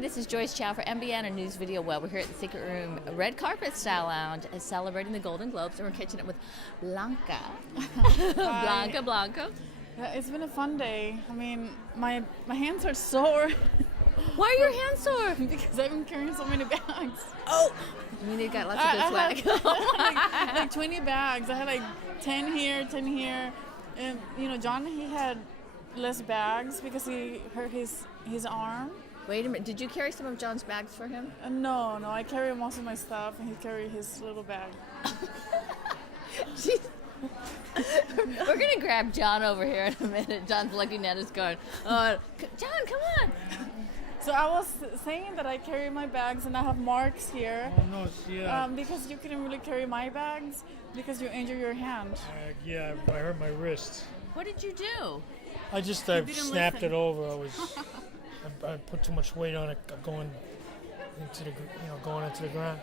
This is Joyce Chow for MBN, a news video web. We're here at the Secret Room Red Carpet Style Lounge celebrating the Golden Globes, and we're catching up with Blanca. Blanca Blanco. Yeah, it's been a fun day. I mean, my hands are sore. Why are your hands sore? Because I've been carrying so many bags. Oh! I mean, you've got lots of good swag. like 20 bags. I had like 10 here, 10 here. And, John, he had less bags because he hurt his arm. Wait a minute. Did you carry some of John's bags for him? No. I carry most of my stuff, and he carried his little bag. We're going to grab John over here in a minute. John's looking at us going, John, come on. So I was saying that I carry my bags, and I have marks here. Oh, no, yeah. Because you couldn't really carry my bags because you injured your hand. Yeah, I hurt my wrist. What did you do? I snapped it over. I put too much weight on it going into the ground.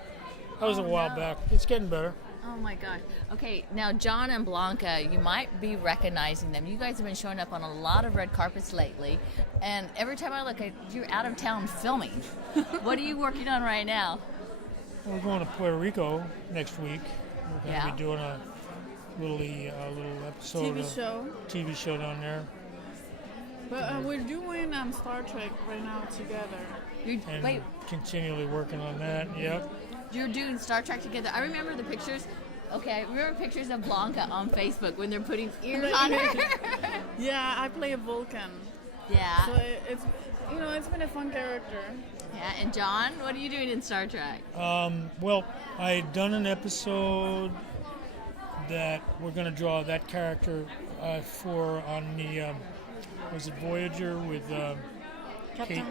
That was a while back. It's getting better. Oh my gosh. Okay, now John and Blanca, you might be recognizing them. You guys have been showing up on a lot of red carpets lately, and every time I look, you're out of town filming. What are you working on right now? We're going to Puerto Rico next week. We're going to be doing a little episode TV show down there. But we're doing Star Trek right now together. Continually working on that. Yep. You're doing Star Trek together. I remember the pictures. Okay, I remember pictures of Blanca on Facebook when they're putting ears on her. Yeah, I play a Vulcan. Yeah. So it's been a fun character. Yeah, and John, what are you doing in Star Trek? Well, I had done an episode that we're going to draw that character for on the was it Voyager with Kate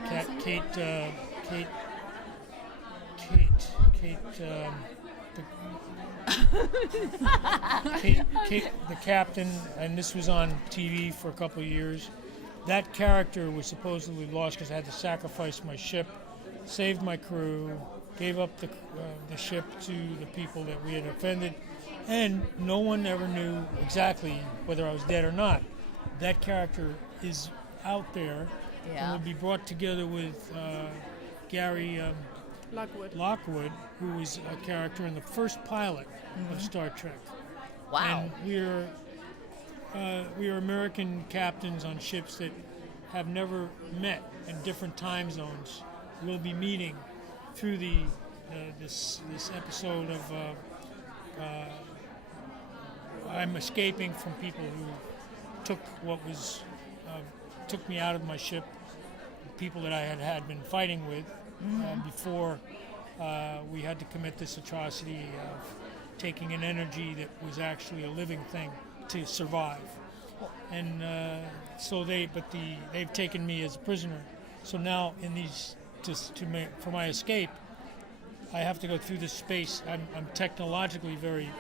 the captain, and this was on TV for a couple of years. That character was supposedly lost because I had to sacrifice my ship, saved my crew, gave up the ship to the people that we had offended, and no one ever knew exactly whether I was dead or not. That character is out there and will be brought together with Gary Lockwood, who was a character in the first pilot of Star Trek. Wow. And we are American captains on ships that have never met in different time zones. We'll be meeting through this episode of I'm escaping from people who took me out of my ship, people that I had been fighting with before we had to commit this atrocity of taking an energy that was actually a living thing to survive. And so they've taken me as a prisoner. So now in these for my escape, I have to go through this space. I'm technologically very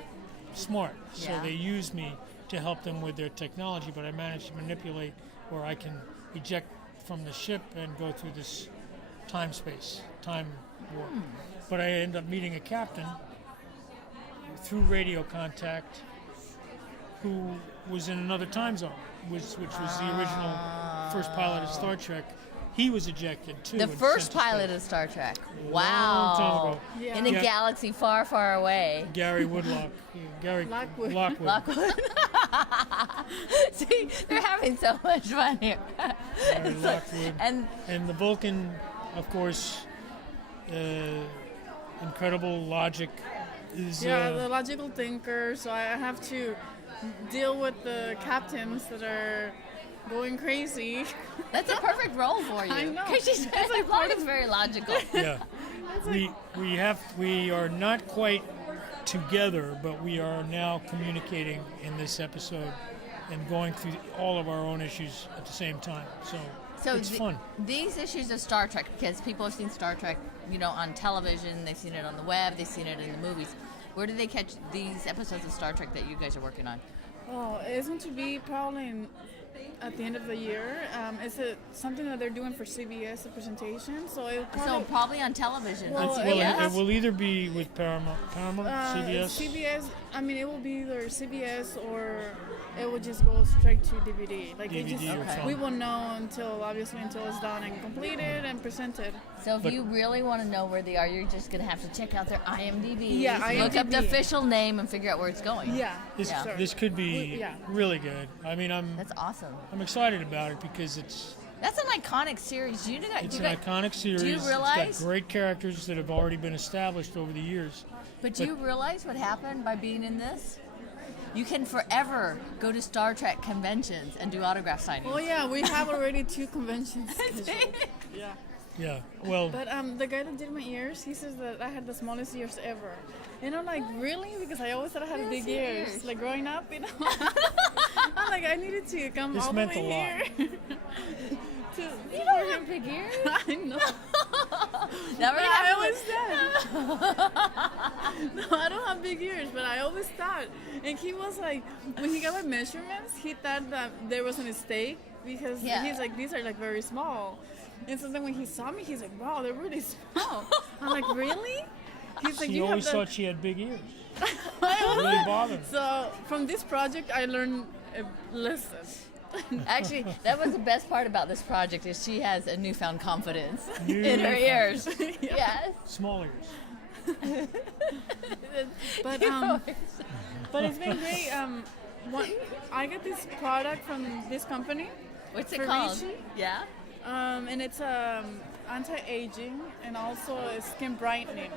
smart, so they use me to help them with their technology, but I managed to manipulate where I can eject from the ship and go through this time warp. But I end up meeting a captain through radio contact who was in another time zone, which was the original first pilot of Star Trek. He was ejected too. The first pilot of Star Trek. Wow. Long time ago. Yeah. In a galaxy far, far away. Gary Lockwood. See, they're having so much fun here. Gary Lockwood. And the Vulcan, of course, incredible logic is... the logical thinker, so I have to deal with the captains that are going crazy. That's a perfect role for you. I know. Because it's very logical. Yeah. We are not quite together, but we are now communicating in this episode and going through all of our own issues at the same time. So it's fun. These issues of Star Trek, because people have seen Star Trek, on television, they've seen it on the web, they've seen it in the movies. Where do they catch these episodes of Star Trek that you guys are working on? Oh, it's going to be probably at the end of the year. It's something that they're doing for CBS, a presentation. So probably on television. Well, on CBS? It will either be with Paramount, CBS. CBS I mean, it will be either CBS or it will just go straight to DVD. Like DVD or Okay. we film. won't know until it's done and completed and presented. So if But- you really want to know where they are, you're just going to have to check out their IMDb. Yeah, Look up the IMDb. official name and figure out where it's going. Yeah. This, Yeah. this could be Yeah. really good. I mean, That's awesome. I'm excited about it because it's That's an iconic series. You got, it's you an got, iconic series. realize- It's got great characters that have already been established over the years. but do you realize what happened by being in this? You can forever go to Star Trek conventions and do autograph signings. Oh yeah, we have already 2 conventions. scheduled. Yeah. Yeah. Well, But the guy that did my ears, he says that I had the smallest ears ever. And I'm like, really? Because I always thought I had Yes, big your ears. ears. Like growing up, you know. I'm like, I needed to come This all the meant way a lot. here. You don't have big ears. I know. That But really I happened always with- said. No, I don't have big ears, but I always thought. And he was like, when he got my measurements, he thought that there was a mistake because Yeah. he's like, these are like very small. And so then when he saw me, he's like, wow, they're really small. I'm like, really? He's like, she you have always the. thought she had big ears. I It always- really bothered me. So from this project, I learned a lesson. Actually, that was the best part about this project is she has a newfound confidence in her Newfound. ears. Yes. Small ears. But but it's been great. I got this product from this company, What's it For called? Rishi? Yeah. and it's anti-aging and also skin brightening.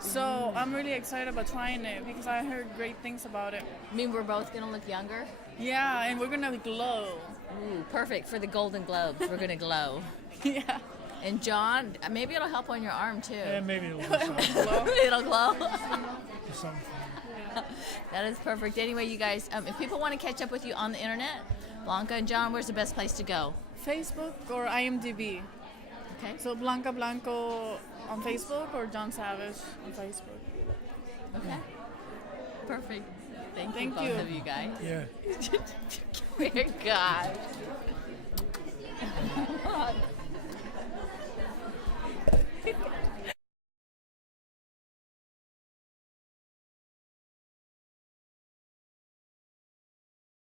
So I'm really excited about trying it because I heard great things about it. I mean, we're both gonna look younger. Yeah, and we're gonna glow. Ooh, perfect for the Golden Globes. We're gonna glow. Yeah. And John, maybe it'll help on your arm too. And maybe it'll do something, Glow. It'll glow. do something for me. That is perfect. Anyway, you guys, if people want to catch up with you on the internet, Blanca and John, where's the best place to go? Facebook or IMDb. Okay. So Blanca Blanco on Facebook or John Savage on Facebook. Okay. Perfect. Thank Thank you, you. both of you guys. Yeah. Dear God.